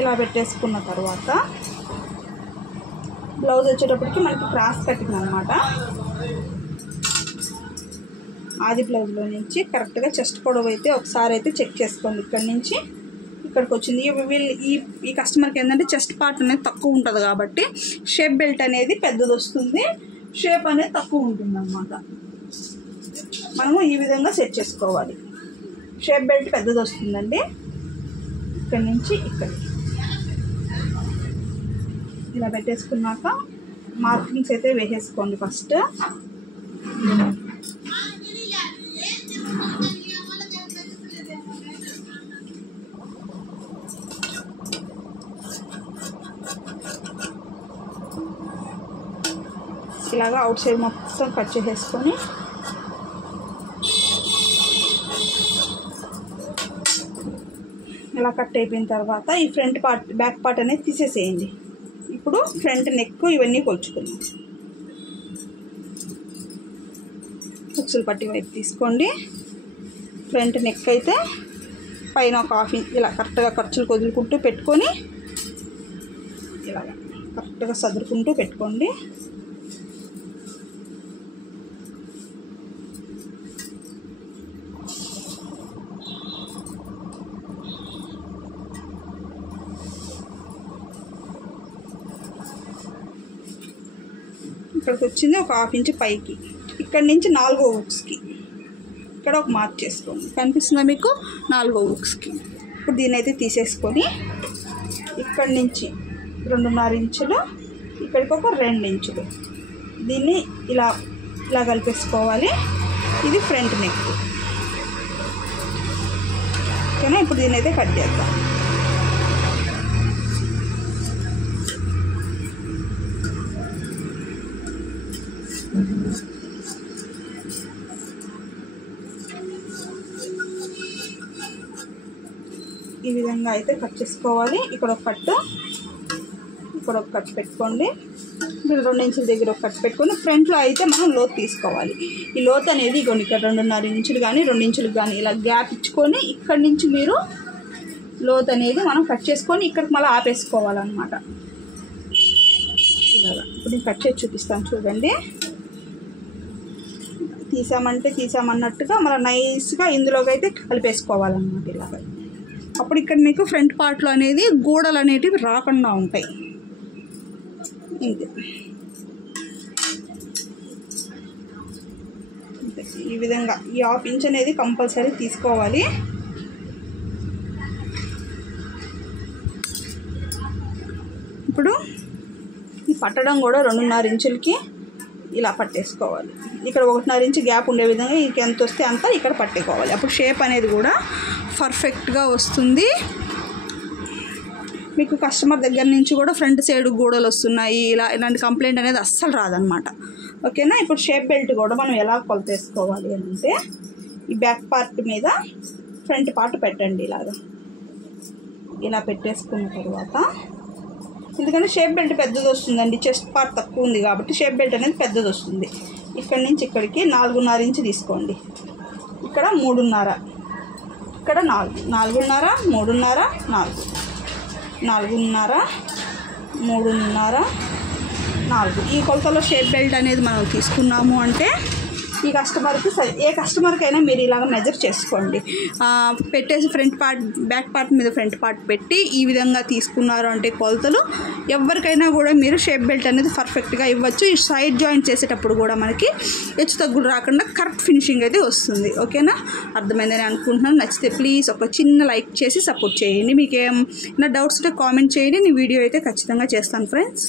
ఇలా పెట్టేసుకున్న తర్వాత బ్లౌజ్ వచ్చేటప్పటికి మనకి క్రాస్ కటింగ్ అనమాట. ఆది బ్లౌజ్లో నుంచి కరెక్ట్గా చెస్ట్ పొడవు అయితే ఒకసారి అయితే చెక్ చేసుకోండి. ఇక్కడ నుంచి ఇక్కడికి వచ్చింది. ఈ కస్టమర్కి ఏంటంటే చెస్ట్ పార్ట్ అనేది తక్కువ ఉంటుంది కాబట్టి షేప్ బెల్ట్ అనేది పెద్దది వస్తుంది, షేప్ అనేది తక్కువ ఉంటుంది అన్నమాట. మనము ఈ విధంగా సెట్ చేసుకోవాలి. షేప్ బెల్ట్ పెద్దది వస్తుందండి. ఇక్కడ నుంచి ఇక్కడ ఇలా పెట్టేసుకున్నాక మార్కింగ్స్ అయితే వేసేసుకోండి. ఫస్ట్ ఇలాగా అవుట్ సైడ్ మొత్తం కట్ చేసేసుకొని ఇలా కట్ అయిపోయిన తర్వాత ఈ ఫ్రంట్ పార్ట్ బ్యాక్ పార్ట్ అనేది తీసేసేయండి. ఇప్పుడు ఫ్రంట్ నెక్ ఇవన్నీ కొలుచుకుందాం. ఉక్సులు పట్టి వైపు తీసుకోండి. ఫ్రంట్ నెక్ అయితే పైన ఒక హాఫ్ ఇంచ్ ఇలా కరెక్ట్గా ఖర్చులు వదులుకుంటూ పెట్టుకొని ఇలా కరెక్ట్గా సదురుకుంటూ పెట్టుకోండి. ఇక్కడికి వచ్చింది ఒక హాఫ్ ఇంచ్ పైకి, ఇక్కడ నుంచి 4వ హుక్స్కి ఇక్కడ ఒక మార్క్ చేసుకోండి. కనిపిస్తుందా మీకు? 4వ హుక్స్కి. ఇప్పుడు దీన్ని అయితే తీసేసుకొని ఇక్కడి నుంచి 2.5 ఇంచులు, ఇక్కడికి ఒక 2 ఇంచులు దీన్ని ఇలా ఇలా కలిపేసుకోవాలి. ఇది ఫ్రంట్ నెక్. ఓకేనా? ఇప్పుడు దీన్ని అయితే కట్ చేద్దాం. ఈ విధంగా అయితే కట్ చేసుకోవాలి. ఇక్కడ ఒక కట్టు, ఇక్కడ ఒక కట్ పెట్టుకోండి. ఇక్కడ 2 ఇంచుల దగ్గర ఒక కట్ పెట్టుకొని ఫ్రంట్లో అయితే మనం లోతు తీసుకోవాలి. ఈ లోతు అనేది ఇగోండి ఇక్కడ 2.5 ఇంచులు కానీ 2 ఇంచులకు కానీ ఇలా గ్యాప్ ఇచ్చుకొని ఇక్కడి నుంచి మీరు లోతు అనేది మనం కట్ చేసుకొని ఇక్కడికి మళ్ళీ ఆపేసుకోవాలన్నమాట. ఇలాగా ఇప్పుడు నేను కట్ చేసి చూపిస్తాను చూడండి. తీసామంటే తీసామన్నట్టుగా మన నైస్గా ఇందులోకి అయితే కలిపేసుకోవాలన్నమాట. ఇలాగ అప్పుడు ఇక్కడ మీకు ఫ్రంట్ పార్ట్లో అనేది గోడలు అనేటివి రాకుండా ఉంటాయి. ఇంతే. ఈ విధంగా ఈ హాఫ్ ఇంచ్ అనేది కంపల్సరీ తీసుకోవాలి. ఇప్పుడు ఈ పట్టడం కూడా 2.5 ఇంచులకి ఇలా పట్టేసుకోవాలి. ఇక్కడ 1.5 ఇంచ్ గ్యాప్ ఉండే విధంగా ఇంక ఎంత వస్తే అంత ఇక్కడ పట్టుకోవాలి. అప్పుడు షేప్ అనేది కూడా పర్ఫెక్ట్గా వస్తుంది. మీకు కస్టమర్ దగ్గర నుంచి కూడా ఫ్రంట్ సైడ్ గోడలు వస్తున్నాయి ఇలాంటి కంప్లైంట్ అనేది అస్సలు రాదనమాట. ఓకేనా? ఇప్పుడు షేప్ బెల్ట్ కూడా మనం ఎలా కొలతేసుకోవాలి అంటే ఈ బ్యాక్ పార్ట్ మీద ఫ్రంట్ పార్ట్ పెట్టండి. ఇలా పెట్టేసుకున్న తర్వాత ఎందుకంటే షేప్ బెల్ట్ పెద్దది వస్తుందండి, చెస్ట్ పార్ట్ తక్కువ ఉంది కాబట్టి షేప్ బెల్ట్ అనేది పెద్దది వస్తుంది. ఇక్కడి నుంచి ఇక్కడికి 4.5 ఇంచ్ తీసుకోండి. ఇక్కడ 3.5, ఇక్కడ 4, 4.5, 3.5, 4, 4.5, 3.5, 4 ఈ కొలతలో షేప్ బెల్ట్ అనేది మనం తీసుకున్నాము అంటే ఈ కస్టమర్కి ఏ కస్టమర్కైనా మీరు ఇలాగ మెజర్ చేసుకోండి. పెట్టేసి ఫ్రంట్ పార్ట్ బ్యాక్ పార్ట్ మీద ఫ్రంట్ పార్ట్ పెట్టి ఈ విధంగా తీసుకున్నారు అంటే కొలతలు ఎవరికైనా కూడా మీరు షేప్ బెల్ట్ అనేది పర్ఫెక్ట్గా ఇవ్వచ్చు. ఈ సైడ్ జాయింట్ చేసేటప్పుడు కూడా మనకి హెచ్చు తగ్గులు రాకుండా కరెక్ట్ ఫినిషింగ్ అయితే వస్తుంది. ఓకేనా? అర్థమైందని అనుకుంటున్నాను. నచ్చితే ప్లీజ్ ఒక చిన్న లైక్ చేసి సపోర్ట్ చేయండి. మీకు ఏమైనా డౌట్స్ ఉంటే కామెంట్ చేయండి. నేను వీడియో అయితే ఖచ్చితంగా చేస్తాను ఫ్రెండ్స్.